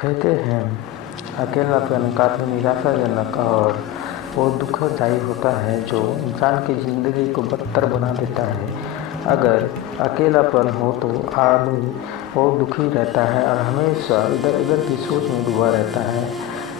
कहते हैं अकेलापन काफ़ी निराशाजनक और वो दुखदाई होता है जो इंसान की ज़िंदगी को बदतर बना देता है। अगर अकेलापन हो तो आदमी वो दुखी रहता है और हमेशा इधर उधर की सोच में डूबा रहता है,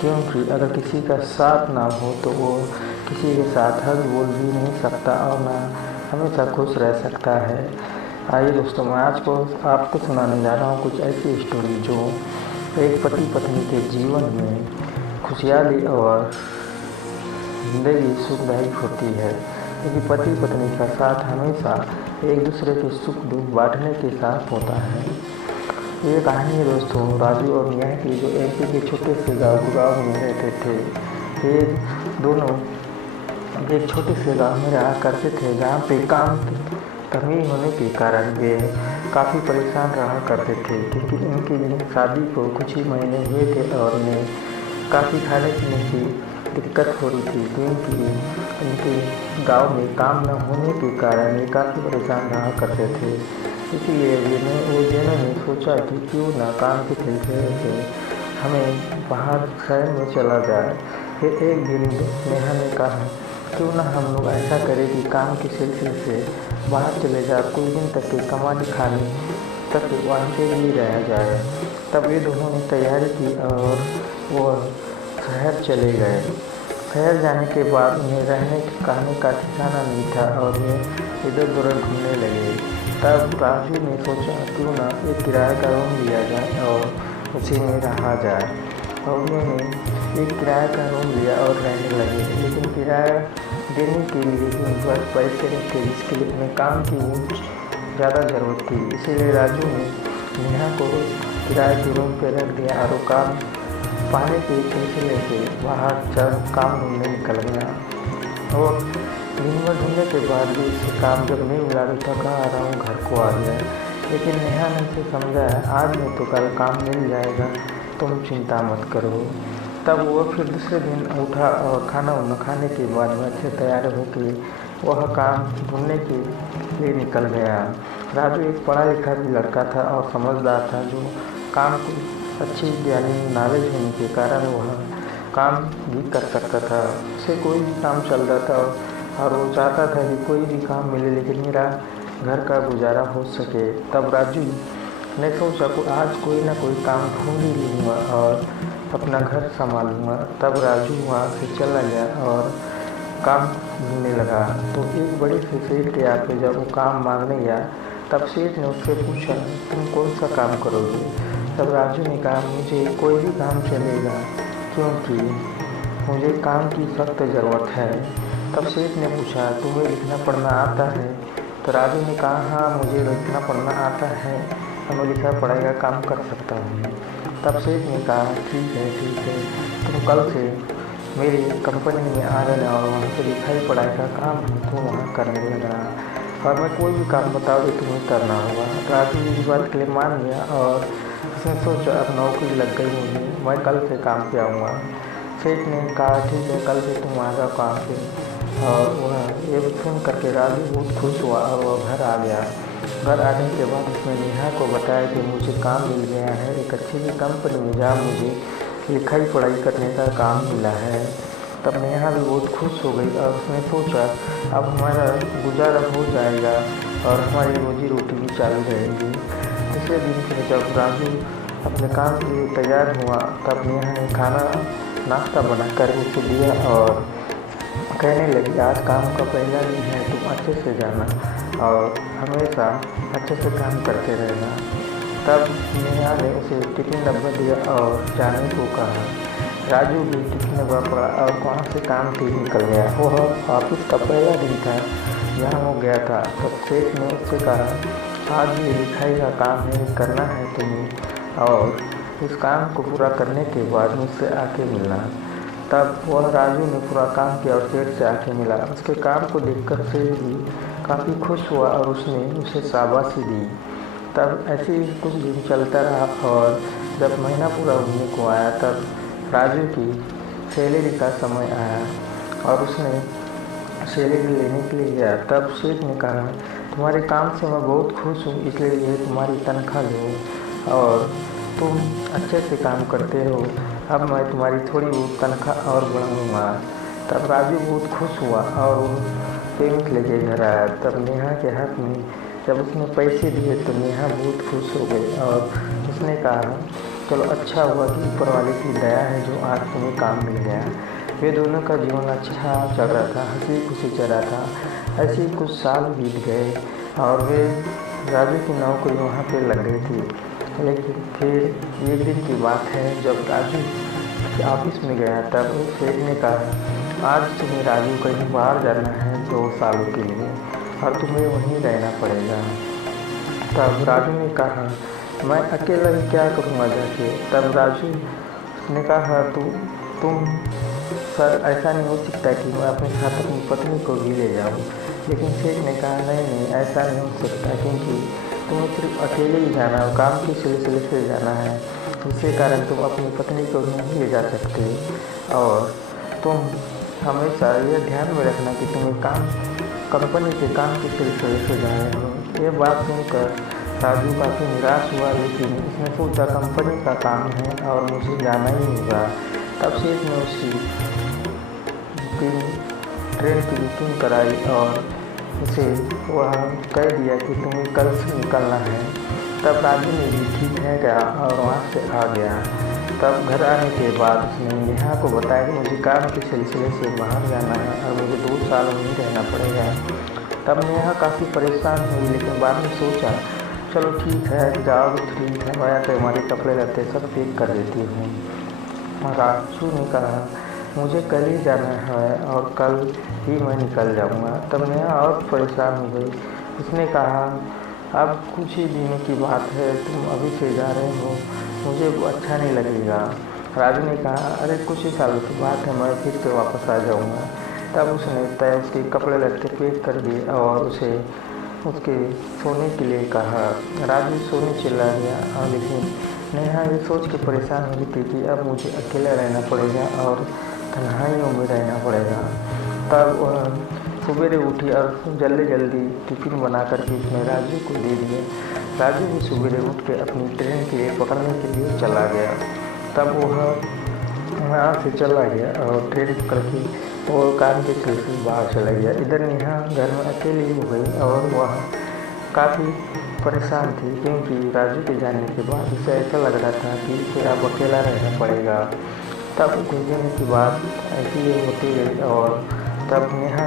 क्योंकि अगर किसी का साथ ना हो तो वो किसी के साथ हंस बोल भी नहीं सकता और ना हमेशा खुश रह सकता है। आइए दोस्तों, मैं आज को आपको सुनाने जा रहा हूँ कुछ ऐसी स्टोरी जो एक पति पत्नी के जीवन में खुशहाली और ज़िंदगी सुखदायी होती है, क्योंकि पति पत्नी का साथ हमेशा एक दूसरे के सुख दुख बांटने के साथ होता है। ये कहानी है दोस्तों राजू और मियाँ की, जो एमपी के छोटे से गाँव में रहते थे। ये दोनों एक छोटे से गांव में रहा करते थे, जहाँ पे काम की कमी होने के कारण वे काफ़ी परेशान रहा करते थे, क्योंकि उनकी शादी को कुछ ही महीने हुए थे और उन्हें काफ़ी खाने पीने की दिक्कत हो रही थी, क्योंकि उनके गांव में काम न होने के कारण ये काफ़ी परेशान रहा करते थे। इसीलिए वो दोनों ने सोचा कि क्यों ना काम के सिलसिले से हमें बाहर शहर में चला जाए। फिर एक दिन नेहा ने कहा क्यों ना हम लोग ऐसा करें कि काम के सिलसिले से बाहर चले जाए, कुछ दिन तक के कमा खा लें, तब वहाँ पे ही रहा जाए। तब ये दोनों ने तैयारी की और वो शहर चले गए। शहर जाने के बाद उन्हें रहने कहने का ठिकाना नहीं था और वे इधर उधर घूमने लगे। तब राजू ने सोचा क्यों ना एक किराए का रूम लिया जाए और उसी में रहा जाए। और उन्होंने एक किराए का रूम लिया और रहने लगे, लेकिन किराया देने के लिए उनके पास पैसे नहीं थे, जिसके लिए उन्हें काम की ज़्यादा ज़रूरत थी। इसीलिए राजू ने नेहा को किराए के रूम पर रख दिया और वो काम पाने के सिलसिले से बाहर चल काम ढूंढने निकल गया। और दिन भर ढूंढने के बाद भी उसे काम जब नहीं मिला तो थका आ रहा हूँ घर को आ गया। लेकिन नेहा ने उसे समझाया आज नहीं तो कल काम मिल जाएगा, तुम चिंता मत करो। तब वो फिर दूसरे दिन उठा और खाना वाना खाने के बाद वह अच्छे तैयार होकर वह काम ढूंढने के लिए निकल गया। राजू एक पढ़ा लिखा भी लड़का था और समझदार था, जो काम की अच्छी ज्ञानी नॉलेज होने के कारण वह काम भी कर सकता था। उसे कोई भी काम चल रहा था और वो चाहता था कि कोई भी काम मिले, लेकिन मेरा घर का गुजारा हो सके। तब राजू ने सोचा कि आज कोई ना कोई काम ढूंढ ही लूँगा और अपना घर संभालूंगा। तब राजू वहाँ से चला गया और काम ढूंढने लगा। तो एक बड़े से सेठ के आके जब वो काम मांगने गया, तब सेठ ने उससे पूछा तुम कौन सा काम करोगे। तब राजू ने कहा मुझे कोई भी काम चलेगा, क्योंकि मुझे काम की सख्त ज़रूरत है। तब सेठ ने पूछा तुम्हें लिखना पढ़ना आता है। तो राजू ने कहा हाँ मुझे लिखना पढ़ना आता है, मैं लिखा पढ़ाई का काम कर सकता हूँ। तब सेठ ने कहा ठीक है, तुम कल से मेरी कंपनी में आ जाना और वहाँ से लिखाई पढ़ाई का काम तुम वहाँ करने लगा और मैं कोई भी काम बताओ तो तुम्हें करना होगा। राजू इस बात के लिए मान गया और उसने सोचा अब नौकरी लग गई मुझे, मैं कल से काम पे आऊँगा। सेठ ने कहा ठीक है, कल से तुम आ जाओ काम पे। और वह ये सुन करके राजू बहुत खुश हुआ और वह घर आ गया। घर आने के बाद उसने नेहा को बताया कि मुझे काम मिल गया है एक अच्छी सी कंपनी में, जहाँ मुझे लिखाई पढ़ाई करने का काम मिला है। तब नेहा भी बहुत खुश हो गई और उसने सोचा अब हमारा गुजारा हो जाएगा और हमारी रोजी रोटी भी चालू रहेगी। दूसरे दिन फिर जब राजू अपने काम के लिए तैयार हुआ, तब नेहा ने खाना नाश्ता बना कर उसे दिया और कहने लगी आज काम का पहला दिन है, तुम अच्छे से जाना और हमेशा अच्छे से काम करते रहना। तब नेहा ने उसे टिफिन डब्बा दिया और जाने को कहा। राजू भी टिफिन डब्बा पड़ा और वहाँ से काम पे निकल गया। वह ऑफिस का पहला दिन था जहाँ वो गया था। तब सेठ ने उससे कहा आज ये लिखाई का काम है, करना है तुम्हें और इस काम को पूरा करने के बाद मुझसे आके मिलना। तब वह राजू ने पूरा काम किया और सेठ से आके मिला। उसके काम को देखकर सेठ भी काफ़ी खुश हुआ और उसने उसे शाबाशी दी। तब ऐसे ही कुछ दिन चलता रहा और जब महीना पूरा होने को आया, तब राजू की सैलरी का समय आया और उसने सैलरी लेने के लिए गया। तब सेठ ने कहा तुम्हारे काम से मैं बहुत खुश हूँ, इसलिए ये तुम्हारी तनख्वाह लो। और तुम अच्छे से काम करते हो, अब मैं तुम्हारी थोड़ी बहुत तनख्वाह और बढ़ाऊँगा। तब राजू बहुत खुश हुआ और वो पेमेंट लेके घर आया। तब नेहा के हाथ में जब उसने पैसे दिए तो नेहा बहुत खुश हो गई और उसने कहा, चलो अच्छा हुआ कि ऊपर वाले की दया है जो आज तुम्हें काम मिल गया। वे दोनों का जीवन अच्छा चल रहा था, हंसी खुशी चल रहा था। ऐसे ही कुछ साल बीत गए और वे राजू की नौकरी वहाँ पे लग गई थी। लेकिन फिर एक दिन की बात है, जब राजू ऑफिस में गया तब उस सेठ ने कहा, आज तुम्हें राजू कहीं बाहर जाना है 2 सालों के लिए और तुम्हें वहीं रहना पड़ेगा। तब राजू ने कहा, मैं अकेला ही क्या करूँगा जाके। तब राजू ने कहा, तुम सर ऐसा नहीं हो सकता कि मैं अपने साथ अपनी पत्नी को भी ले जाऊँ। लेकिन सेठ ने कहा, नहीं ऐसा नहीं हो सकता, क्योंकि तुम्हें सिर्फ अकेले ही जाना है, काम के सिलसिले से जाना है। इसी कारण तुम अपनी पत्नी को नहीं ले जा सकते और तुम हमेशा यह ध्यान में रखना कि तुम्हें कंपनी के काम के सिलसिले से जा रहे हो। ये बात सुनकर राजू काफ़ी निराश हुआ, लेकिन उसने सोचा कंपनी का काम है और मुझे जाना ही होगा। तब सेठ ने उसकी ट्रेन की बुकिंग कराई और उसे वह कह दिया कि तुम्हें कल से निकलना है। तब राजू ने भी ठीक है गया और वहाँ से आ गया। तब घर आने के बाद उसने नेहा को बताया कि मुझे काम के सिलसिले से बाहर जाना है और मुझे 2 साल वहीं रहना पड़ेगा। तब नेहा काफ़ी परेशान हुई, लेकिन बाद में सोचा, चलो ठीक है जाओ, ठीक है, मैं तो हमारे कपड़े लत्ते सब पैक कर देती हूँ। राजू ने कहा, मुझे कल ही जाना है और कल ही मैं निकल जाऊँगा। तब नेहा और परेशान हो गई। उसने कहा, अब कुछ ही दिनों की बात है, तुम अभी से जा रहे हो, मुझे अच्छा नहीं लगेगा। राजू ने कहा, अरे कुछ ही सालों की बात है, मैं फिर से वापस आ जाऊँगा। तब उसने उसके कपड़े लत्ते पैक कर दिए और उसे उसके सोने के लिए कहा। राजू सोने चला गया और लेकिन नेहा ये सोच के परेशान हो गई थी कि अब मुझे अकेला रहना पड़ेगा और तन्हाइयों में रहना पड़ेगा। तब वह सवेरे उठी और जल्दी जल्दी टिफ़िन बना करके उसने राजू को दे दिया। राजू भी सवेरे उठ के अपनी ट्रेन के लिए पकड़ने के लिए चला गया। तब वह वहाँ से चला गया और ट्रेन पकड़ के वो काम के सिलसिले बाहर चला गया। इधर नेहा घर में अकेली हो गई और वह काफ़ी परेशान थी, क्योंकि राजू के जाने के बाद उसे ऐसा लग रहा था कि उसे अब अकेला रहना पड़ेगा। तब कुछ दिन की बात ऐसी ही होती गई और तब नेहा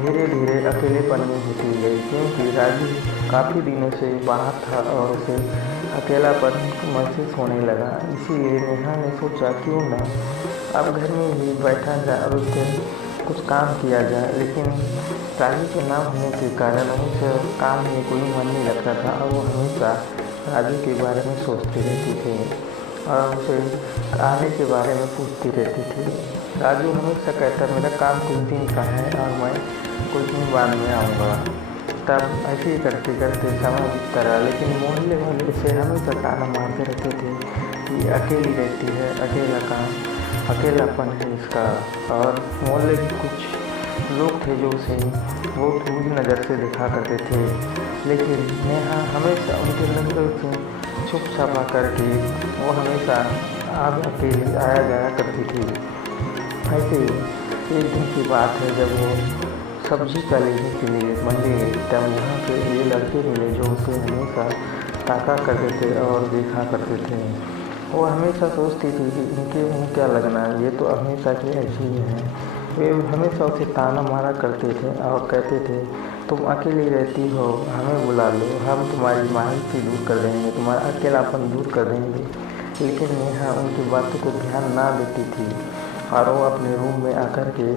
धीरे धीरे अकेलेपन में होती गई, क्योंकि राजू काफ़ी दिनों से बाहर था और उसे अकेलापन महसूस होने लगा। इसीलिए नेहा ने सोचा, क्यों ना अब घर में ही बैठा जाए और उससे कुछ काम किया जाए। लेकिन राजू के ना होने के कारण उसे काम में कोई मन नहीं लगता था और वो हमेशा राजू के बारे में सोचती रहती थी और उसे आने के बारे में पूछती रहती थी। राजू हमेशा कहता, मेरा काम कुछ दिन का है और मैं कुछ दिन बाद में आऊँगा। तब ऐसे ही करते करते समय बीतता रहा, लेकिन मोहल्ले वाले इसे हमेशा ताना मारते रहते थे कि अकेली रहती है, अकेलापन है इसका। और मोहल्ले के कुछ लोग थे जो उसे बहुत बुरी नज़र से देखा करते थे, लेकिन नेहा हमेशा उनके नज़र से छुप छापा करके वो हमेशा आग अकेली आया जाया करती थी। ऐसे एक दिन की बात है, जब वो सब्जी का लेने के लिए मंडी गई, तब वहाँ पे ये लड़के मिले जो उसे हमेशा ताका करते थे और देखा करते थे। वो हमेशा सोचती थी कि इनके मुँह क्या लगना, ये तो हमेशा के ऐसे ही हैं। वे हमेशा उसे ताना मारा करते थे और कहते थे, तुम अकेली रहती हो, हमें बुला लो, हम तुम्हारी मायूसी दूर कर देंगे, तुम्हारा अकेलापन दूर कर देंगे। लेकिन नेहा उनकी बातों को ध्यान ना देती थी और वो अपने रूम में आकर के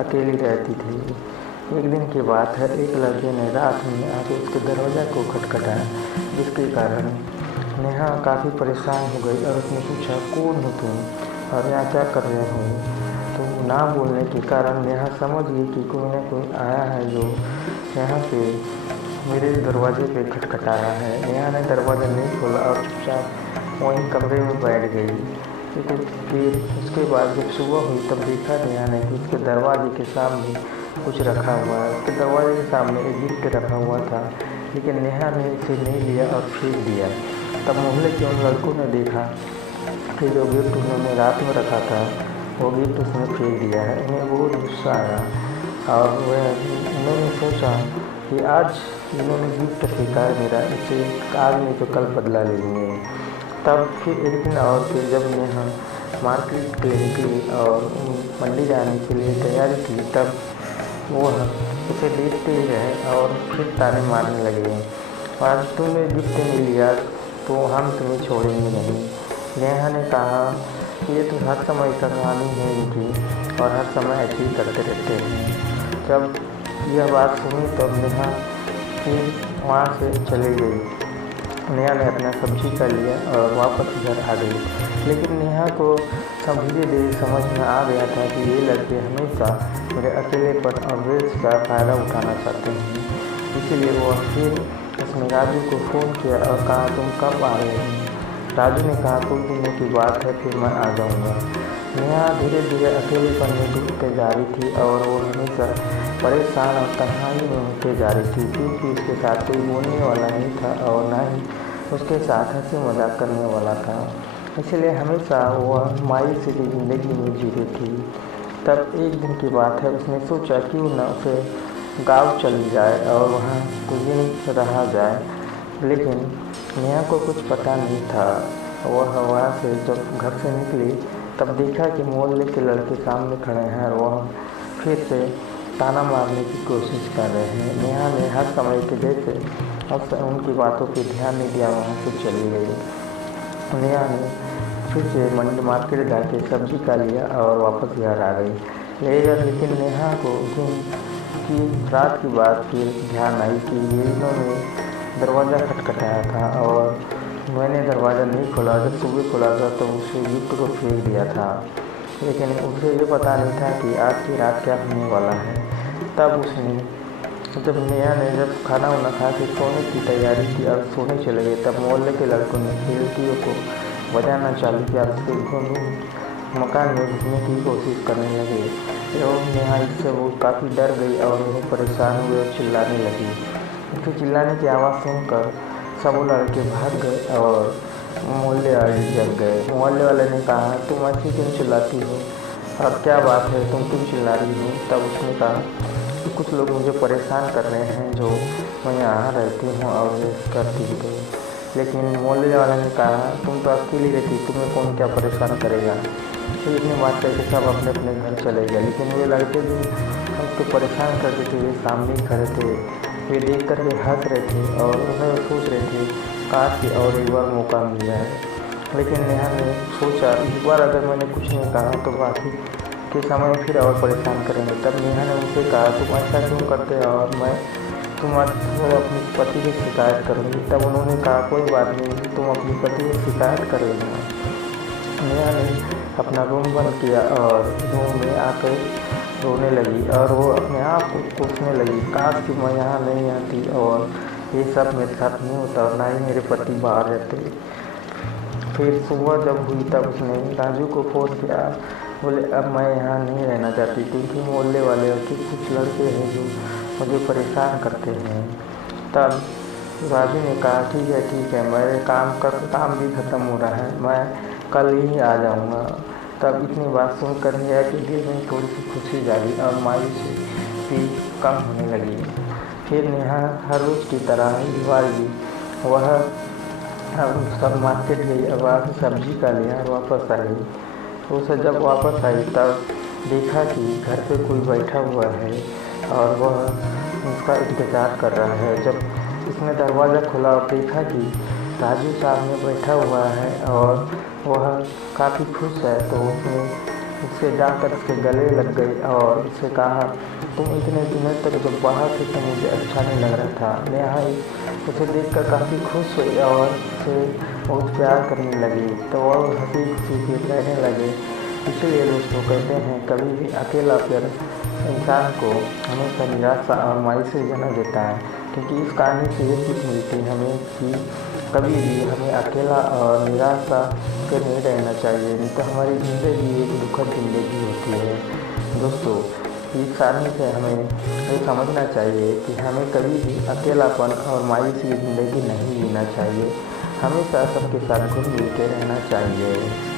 अकेली रहती थी। एक दिन की बात है, एक लड़के ने रात में आके उसके दरवाज़ा को खटखटाया, जिसके कारण नेहा काफ़ी परेशान हो गई और उसने पूछा, कौन हो तुम और यहाँ क्या कर रहे हो। तो ना बोलने के कारण नेहा समझ गई कि कोई ना कोई आया है जो यहाँ पे मेरे दरवाजे पे खटखटा रहा है। नेहा ने दरवाज़ा नहीं खोला और चुपचाप वहीं कमरे में बैठ गई। लेकिन फिर उसके बाद जब सुबह हुई तब देखा नेहा ने कि उसके दरवाजे के सामने कुछ रखा हुआ है। उसके दरवाजे के सामने एक गिफ्ट रखा हुआ था, लेकिन नेहा ने इसे नहीं लिया और फेंक दिया। तब मोहल्ले के उन लड़कों ने देखा कि जो गिफ्ट उन्होंने रात में रखा था वो गिफ्ट उसने फेंक दिया है। उन्हें बहुत गुस्सा आया और उन्होंने सोचा कि आज इन्होंने गिफ्ट फेंका है मेरा, इसे आज नहीं तो कल बदला लेंगे। तब फिर एक दिन और फिर जब नेहा मार्केट के लिए निकली और मंडी जाने के लिए तैयारी की, तब वह उसे देखते ही रहे और फिर ताने मारने लगे, आज तुमने गिफ्ट नहीं लिया तो हम तुम्हें छोड़ेंगे नहीं। नेहा ने कहा ये तो हर समय का कहानी है इनकी और हर समय ऐसे ही करते रहते हैं। जब यह बात सुनी तब नेहा फिर वहाँ से चली गई। नेहा ने अपना सब्जी का लिया और वापस घर आ गई, लेकिन नेहा को धीरे धीरे समझ में आ गया था कि ये लड़के हमेशा मेरे अकेलेपन और वेल्स का फ़ायदा उठाना चाहते हैं। इसीलिए वो फिर उसने राजू को फ़ोन किया और कहा तुम कब आ रहे हैं। राजू ने कहा कुछ दिनों की बात है, फिर मैं आ जाऊँगा। नेहा धीरे धीरे अकेलेपन में डूबते जा रही थी और वो हमेशा परेशान और तन्हाई में होते जा रही थी, क्योंकि उसके साथ कोई बोलने वाला नहीं था और ना ही उसके साथ हंसी मजाक करने वाला था। इसलिए हमेशा वह मायूसी की ज़िंदगी में जी रही थी। तब एक दिन की बात है, उसने सोचा क्यों न उसे गाँव चली जाए और वहाँ कुछ दिन रहा जाए। लेकिन नेहा को कुछ पता नहीं था। वह वहाँ से जब घर से निकली तब देखा कि मोहल्ले के लड़के सामने खड़े हैं और वह फिर से ताना मारने की कोशिश कर रहे हैं। नेहा ने हर समय के जैसे अब उनकी बातों पर ध्यान नहीं दिया, वहाँ से चली गई। नेहा ने फिर से मंडी मार्केट जाके सब्जी का लिया और वापस घर आ गई। लेकिन नेहा को दिन की रात की बात फिर ध्यान आई कि ये इन्होंने दरवाज़ा खटखटाया था और मैंने दरवाज़ा नहीं खोला। जब सुबह खोला था तो उसे गिफ्ट को फेंक दिया था, लेकिन उसे ये पता नहीं था कि आज की रात क्या होने वाला है। तब उसने जब नेहा ने जब खाना वाना खा के सोने की तैयारी की और सोने चले गए, तब मोहल्ले के लड़कों ने खिड़कियों को बजाना चालू किया, उसके मकान में घुसने की कोशिश करने लगे एवं नेहा इससे वो काफ़ी डर गई और वो परेशान हुए और चिल्लाने लगी। उसके चिल्लाने की आवाज़ सुनकर सब लड़के भाग गए और मोहल्ले वाले जग गए। मोहल्ले वाले ने कहा तुम ऐसी क्यों चिल्लाती हो और क्या बात है, तुम क्यों चिल्ला रही हो। तब उसने कहा कि कुछ लोग मुझे परेशान कर रहे हैं, जो मैं यहाँ रहती हूँ और ये करती हूँ। लेकिन मोहल्ले वाले ने कहा तुम तो अकेली रहती, तुम्हें कौन क्या परेशान करेगा। तो इतनी बात करके सब अपने अपने घर चले गए, लेकिन वे लड़के जो उसको परेशान करते थे वे सामने ही खड़े थे। वे देख कर के हंस रहे थे और उन्हें सोच रहे थे काश कि और एक बार मौका मिल जाए। लेकिन नेहा ने सोचा इस बार अगर मैंने कुछ नहीं कहा तो बाकी के समय फिर और परेशान करेंगे। तब नेहा ने उनसे कहा तुम ऐसा क्यों करते हो और मैं अपने पति की शिकायत करूँगी। तब उन्होंने कहा कोई बात नहीं, तुम अपने पति की शिकायत कर लेना। नेहा ने अपना रूम बंद किया और रूम में आकर रोने लगी और वो अपने आप को कोसने लगी, काश कि मैं यहाँ नहीं आती और ये सब मेरे साथ नहीं होता और ना ही मेरे पति बाहर रहते। फिर सुबह जब हुई तब उसने राजू को फ़ोन किया, बोले अब मैं यहाँ नहीं रहना चाहती क्योंकि मोहल्ले वाले और कुछ लड़के हैं जो मुझे परेशान करते हैं। तब राजू ने कहा ठीक है मेरे काम भी ख़त्म हो रहा है, मैं कल ही आ जाऊँगा। तब इतनी बात सुनकर नेहा के दिल में थोड़ी सी खुशी जागी और मायूसी भी कम होने लगी। फिर नेहा हर रोज़ की तरह दिवाली वह सब मार्केट गई और वहाँ से सब्जी का लिया और वापस आ गई। उसे जब वापस आई तब देखा कि घर पे कोई बैठा हुआ है और वह उसका इंतज़ार कर रहा है। जब उसने दरवाज़ा खोला और देखा कि राजू सामने बैठा हुआ है और वह काफ़ी खुश है, तो उससे जाकर उसके गले लग गई और उससे कहा तुम इतने दिनों तक जब बाहर थे तो मुझे अच्छा नहीं लग रहा था। नेहा उसे देखकर काफ़ी खुश हुई और उसे बहुत प्यार करने लगी, तो वह हंसी खुशी फिर रहने लगे। इसलिए दोस्तों कहते हैं कभी भी अकेला प्यार इंसान को हमेशा निराशा और मायूसी जन्म देता है, क्योंकि इस कहानी से ये सीख मिलती है हमें कि कभी भी हमें अकेला और निराशा से नहीं रहना चाहिए, नहीं तो हमारी ज़िंदगी एक दुखद ज़िंदगी होती है। दोस्तों इस कहानी से हमें ये समझना चाहिए कि हमें कभी भी अकेलापन और मायूसी की ज़िंदगी नहीं जीना चाहिए। हमेशा सबके साथ घुल मिल के रहना चाहिए।